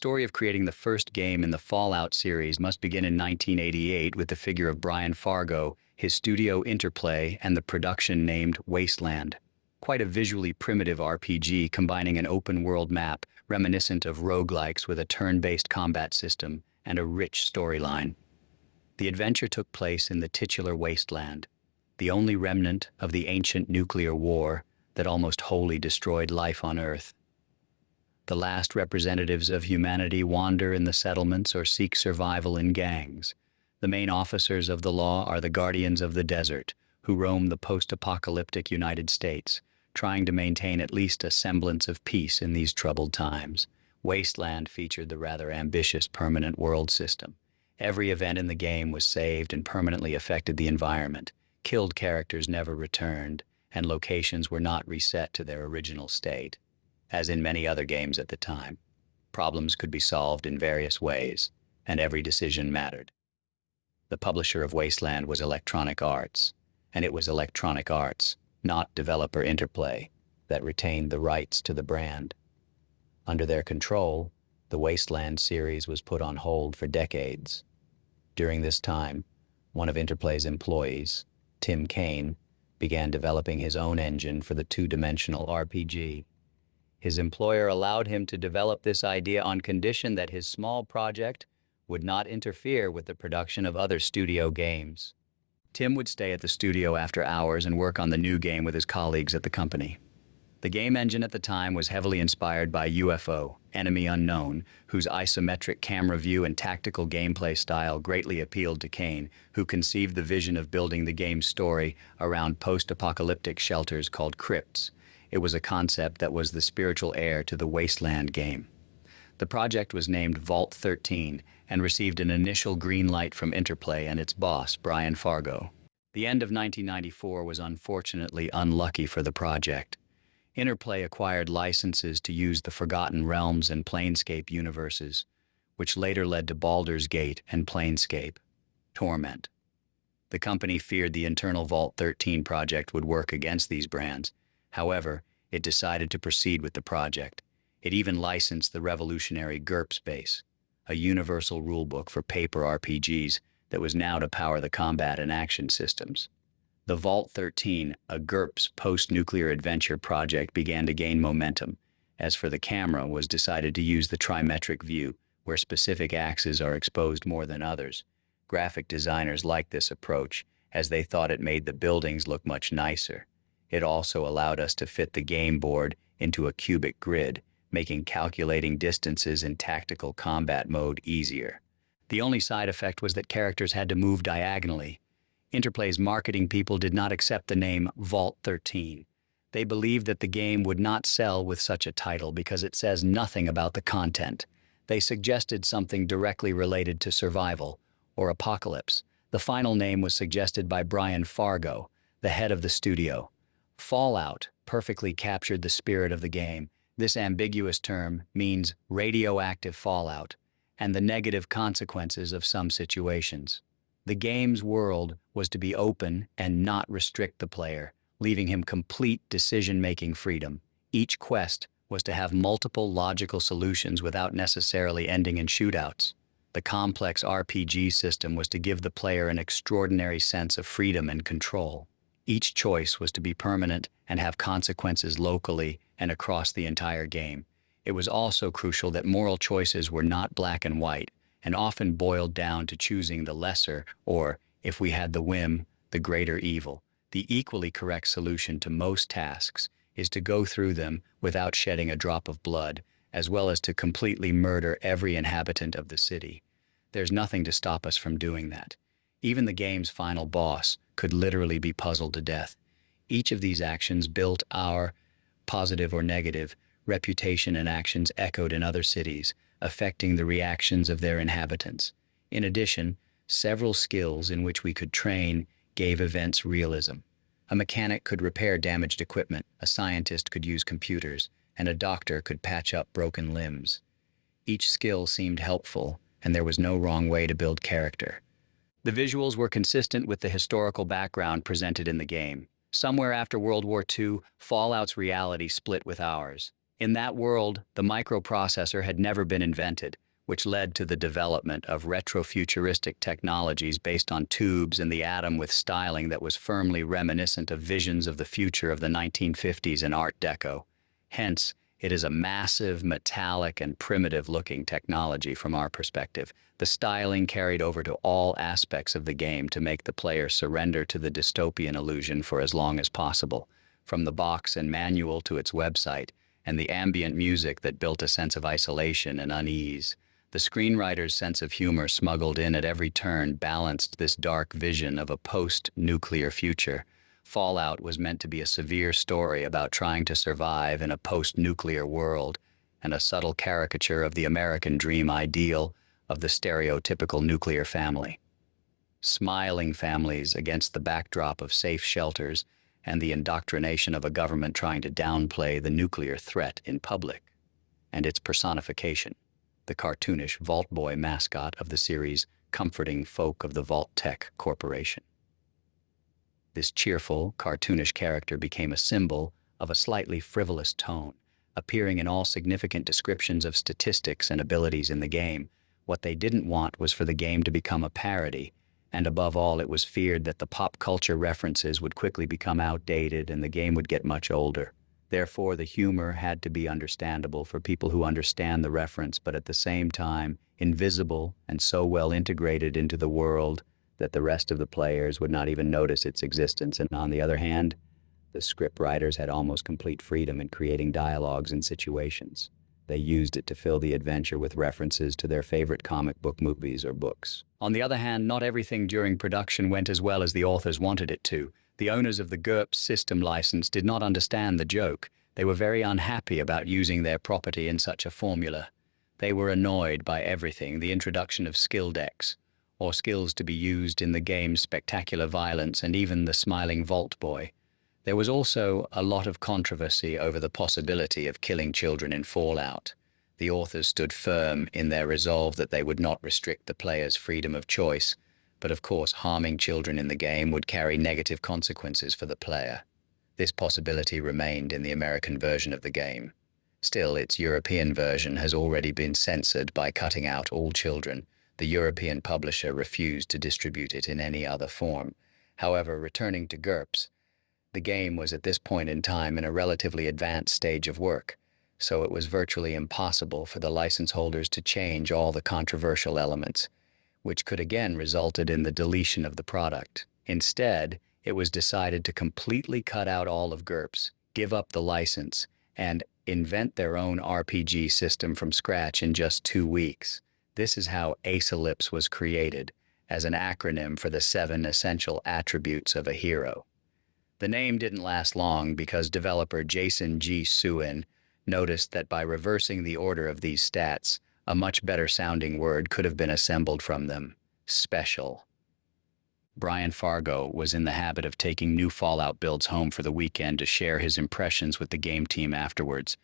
story of creating the first game in the Fallout series must begin in 1988 with the figure of Brian Fargo, his studio Interplay, and the production named Wasteland. Quite a visually primitive RPG combining an open-world map reminiscent of roguelikes with a turn-based combat system and a rich storyline. The adventure took place in the titular Wasteland, the only remnant of the ancient nuclear war that almost wholly destroyed life on Earth. The last representatives of humanity wander in the settlements or seek survival in gangs. The main officers of the law are the guardians of the desert, who roam the post-apocalyptic United States, trying to maintain at least a semblance of peace in these troubled times. Wasteland featured the rather ambitious permanent world system. Every event in the game was saved and permanently affected the environment. Killed characters never returned, and locations were not reset to their original state. As in many other games at the time, problems could be solved in various ways, and every decision mattered. The publisher of Wasteland was Electronic Arts, and it was Electronic Arts, not developer Interplay, that retained the rights to the brand. Under their control, the Wasteland series was put on hold for decades. During this time, one of Interplay's employees, Tim Kaine, began developing his own engine for the two-dimensional RPG. His employer allowed him to develop this idea on condition that his small project would not interfere with the production of other studio games. Tim would stay at the studio after hours and work on the new game with his colleagues at the company. The game engine at the time was heavily inspired by UFO, Enemy Unknown, whose isometric camera view and tactical gameplay style greatly appealed to Kaine, who conceived the vision of building the game's story around post-apocalyptic shelters called crypts. It was a concept that was the spiritual heir to the Wasteland game. The project was named Vault 13 and received an initial green light from Interplay and its boss, Brian Fargo. The end of 1994 was unfortunately unlucky for the project. Interplay acquired licenses to use the Forgotten Realms and Planescape universes, which later led to Baldur's Gate and Planescape Torment. The company feared the internal Vault 13 project would work against these brands. However, it decided to proceed with the project. It even licensed the revolutionary GURPS Base, a universal rulebook for paper RPGs that was now to power the combat and action systems. The Vault 13, a GURPS post-nuclear adventure project, began to gain momentum. As for the camera, was decided to use the trimetric view, where specific axes are exposed more than others. Graphic designers liked this approach, as they thought it made the buildings look much nicer. It also allowed us to fit the game board into a cubic grid, making calculating distances in tactical combat mode easier. The only side effect was that characters had to move diagonally. Interplay's marketing people did not accept the name Vault 13. They believed that the game would not sell with such a title because it says nothing about the content. They suggested something directly related to survival or apocalypse. The final name was suggested by Brian Fargo, the head of the studio. Fallout perfectly captured the spirit of the game. This ambiguous term means radioactive fallout and the negative consequences of some situations. The game's world was to be open and not restrict the player, leaving him complete decision-making freedom. Each quest was to have multiple logical solutions without necessarily ending in shootouts. The complex RPG system was to give the player an extraordinary sense of freedom and control. Each choice was to be permanent and have consequences locally and across the entire game. It was also crucial that moral choices were not black and white, and often boiled down to choosing the lesser, or, if we had the whim, the greater evil. The equally correct solution to most tasks is to go through them without shedding a drop of blood, as well as to completely murder every inhabitant of the city. There's nothing to stop us from doing that. Even the game's final boss could literally be puzzled to death. Each of these actions built our, positive or negative, reputation and actions echoed in other cities, affecting the reactions of their inhabitants. In addition, several skills in which we could train gave events realism. A mechanic could repair damaged equipment, a scientist could use computers, and a doctor could patch up broken limbs. Each skill seemed helpful, and there was no wrong way to build character. The visuals were consistent with the historical background presented in the game. Somewhere after World War II, Fallout's reality split with ours. In that world, the microprocessor had never been invented, which led to the development of retrofuturistic technologies based on tubes and the atom with styling that was firmly reminiscent of visions of the future of the 1950s and Art Deco. Hence, it is a massive, metallic, and primitive-looking technology from our perspective. The styling carried over to all aspects of the game to make the player surrender to the dystopian illusion for as long as possible, from the box and manual to its website, and the ambient music that built a sense of isolation and unease. The screenwriter's sense of humor smuggled in at every turn balanced this dark vision of a post-nuclear future. Fallout was meant to be a severe story about trying to survive in a post-nuclear world, and a subtle caricature of the American dream ideal of the stereotypical nuclear family. Smiling families against the backdrop of safe shelters and the indoctrination of a government trying to downplay the nuclear threat in public, and its personification, the cartoonish Vault Boy mascot of the series comforting folk of the Vault-Tec Corporation. This cheerful, cartoonish character became a symbol of a slightly frivolous tone, appearing in all significant descriptions of statistics and abilities in the game. What they didn't want was for the game to become a parody, and above all, it was feared that the pop culture references would quickly become outdated and the game would get much older. Therefore, the humor had to be understandable for people who understand the reference, but at the same time, invisible and so well integrated into the world that the rest of the players would not even notice its existence. And on the other hand, the script writers had almost complete freedom in creating dialogues and situations. They used it to fill the adventure with references to their favorite comic book movies or books. On the other hand, not everything during production went as well as the authors wanted it to. The owners of the GURPS system license did not understand the joke. They were very unhappy about using their property in such a formula. They were annoyed by everything, the introduction of skill decks, or skills to be used in the game's spectacular violence, and even the smiling Vault Boy. There was also a lot of controversy over the possibility of killing children in Fallout. The authors stood firm in their resolve that they would not restrict the player's freedom of choice, but of course harming children in the game would carry negative consequences for the player. This possibility remained in the American version of the game. Still, its European version has already been censored by cutting out all children. The European publisher refused to distribute it in any other form. However, returning to GURPS, the game was at this point in time in a relatively advanced stage of work, so it was virtually impossible for the license holders to change all the controversial elements, which could again resulted in the deletion of the product. Instead, it was decided to completely cut out all of GURPS, give up the license, and invent their own RPG system from scratch in just 2 weeks. This is how Apocalypse was created, as an acronym for the 7 essential attributes of a hero. The name didn't last long because developer Jason G. Suen noticed that by reversing the order of these stats, a much better sounding word could have been assembled from them: special. Brian Fargo was in the habit of taking new Fallout builds home for the weekend to share his impressions with the game team afterwards,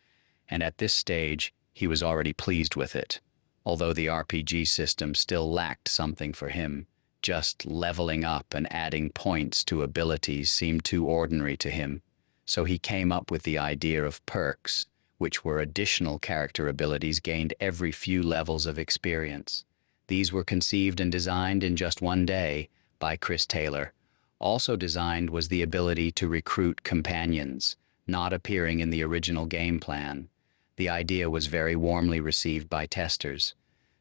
and at this stage, he was already pleased with it. Although the RPG system still lacked something for him, just leveling up and adding points to abilities seemed too ordinary to him, so he came up with the idea of perks, which were additional character abilities gained every few levels of experience. These were conceived and designed in just 1 day by Chris Taylor. Also designed was the ability to recruit companions, not appearing in the original game plan. The idea was very warmly received by testers.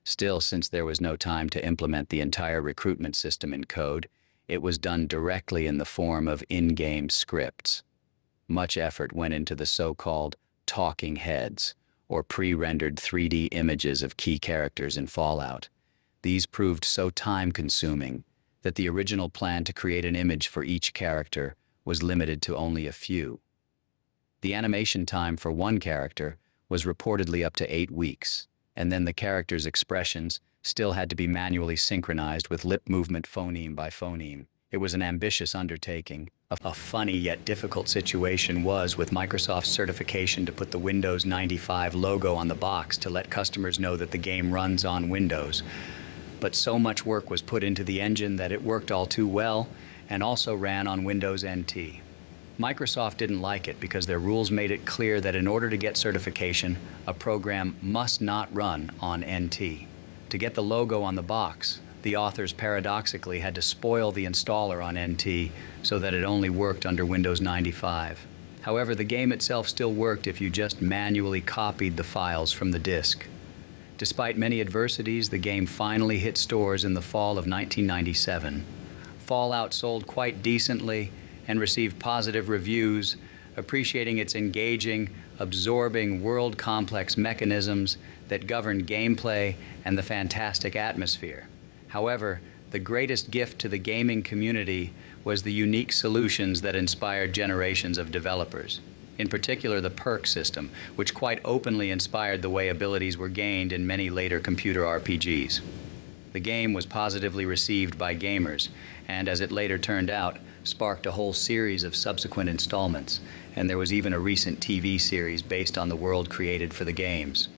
Still, since there was no time to implement the entire recruitment system in code, it was done directly in the form of in-game scripts. Much effort went into the so-called talking heads, or pre-rendered 3D images of key characters in Fallout. These proved so time-consuming that the original plan to create an image for each character was limited to only a few. The animation time for one character was reportedly up to 8 weeks, and then the character's expressions still had to be manually synchronized with lip movement phoneme by phoneme. It was an ambitious undertaking. A funny yet difficult situation was with Microsoft's certification to put the Windows 95 logo on the box to let customers know that the game runs on Windows. But so much work was put into the engine that it worked all too well and also ran on Windows NT. Microsoft didn't like it because their rules made it clear that in order to get certification, a program must not run on NT. To get the logo on the box, the authors paradoxically had to spoil the installer on NT so that it only worked under Windows 95. However, the game itself still worked if you just manually copied the files from the disk. Despite many adversities, the game finally hit stores in the fall of 1997. Fallout sold quite decently and received positive reviews, appreciating its engaging, absorbing, world-complex mechanisms that governed gameplay and the fantastic atmosphere. However, the greatest gift to the gaming community was the unique solutions that inspired generations of developers. In particular, the perk system, which quite openly inspired the way abilities were gained in many later computer RPGs. The game was positively received by gamers, and as it later turned out, sparked a whole series of subsequent installments, and there was even a recent TV series based on the world created for the games.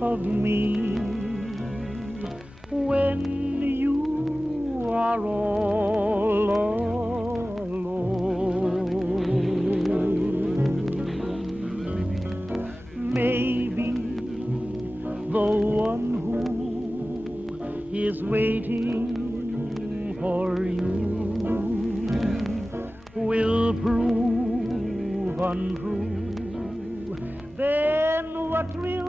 Of me when you are all alone. Maybe the one who is waiting for you will prove untrue. Then what will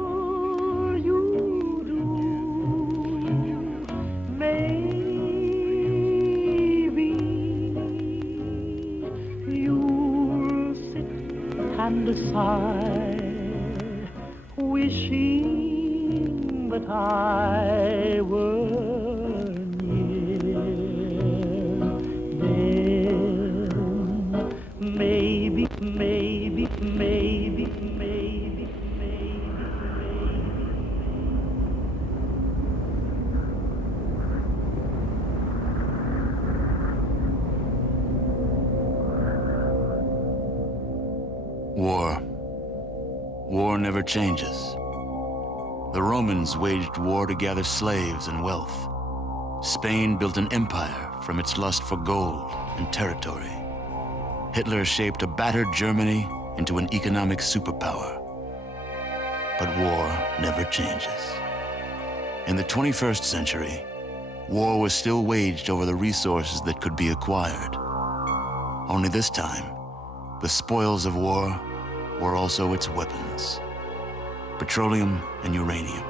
and sigh, wishing that I were near. Then maybe. War never changes. The Romans waged war to gather slaves and wealth. Spain built an empire from its lust for gold and territory. Hitler shaped a battered Germany into an economic superpower. But war never changes. In the 21st century, war was still waged over the resources that could be acquired. Only this time, the spoils of war were also its weapons: petroleum and uranium.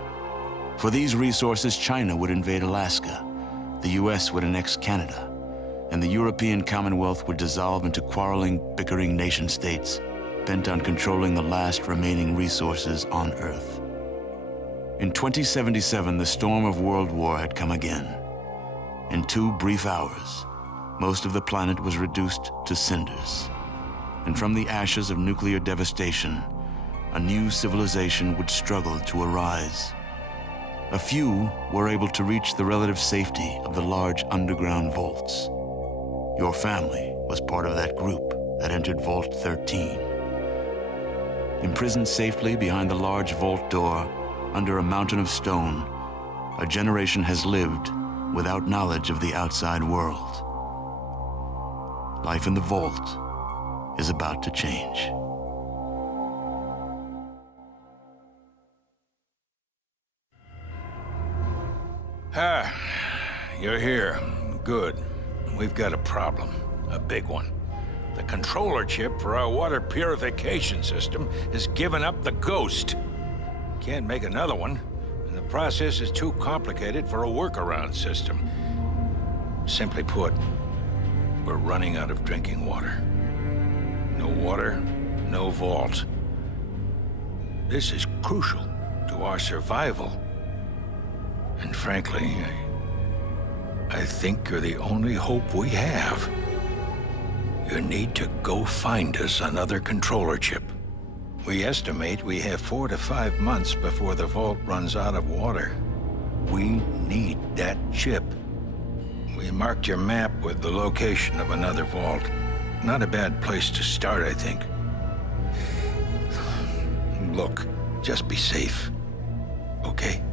For these resources, China would invade Alaska, the US would annex Canada, and the European Commonwealth would dissolve into quarreling, bickering nation-states bent on controlling the last remaining resources on Earth. In 2077, the storm of world war had come again. In 2 brief hours, most of the planet was reduced to cinders. And from the ashes of nuclear devastation, a new civilization would struggle to arise. A few were able to reach the relative safety of the large underground vaults. Your family was part of that group that entered Vault 13. Imprisoned safely behind the large vault door, under a mountain of stone, a generation has lived without knowledge of the outside world. Life in the vault is about to change. You're here. Good. We've got a problem. A big one. The controller chip for our water purification system has given up the ghost. Can't make another one, and the process is too complicated for a workaround system. Simply put, we're running out of drinking water. No water, no vault. This is crucial to our survival. And frankly, I think you're the only hope we have. You need to go find us another controller chip. We estimate we have 4 to 5 months before the vault runs out of water. We need that chip. We marked your map with the location of another vault. Not a bad place to start, I think. Look, just be safe, okay?